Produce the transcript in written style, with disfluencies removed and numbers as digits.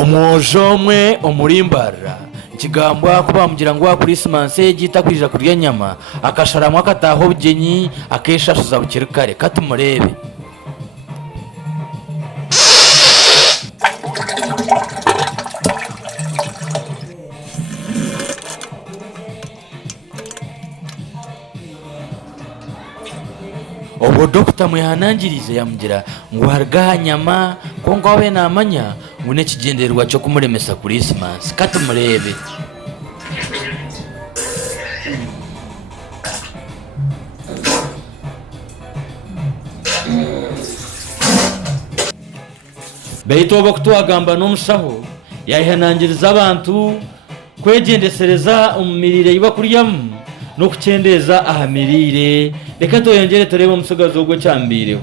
omwojo omwe omurimbara ikigambwa kuba mugira ngo wa Christmas gita kwija kurya nyama akasharamwa akataho obugyenyi akeshashuza bukiri kare katumurebe. Obo Dr. Mwihanangirize yamugira ngo harga nyama kongo abe namanya ngo nekigendererwa cyo kumuremesa Christmas katumurebe. Beito bakutwagamba n'omushaho yayihanangiriza abantu kwegendesereza omumirire iba kuryamu no kuchendeza aha mirire. Reka toyongere turebe omusigazi ogwo cyambireho.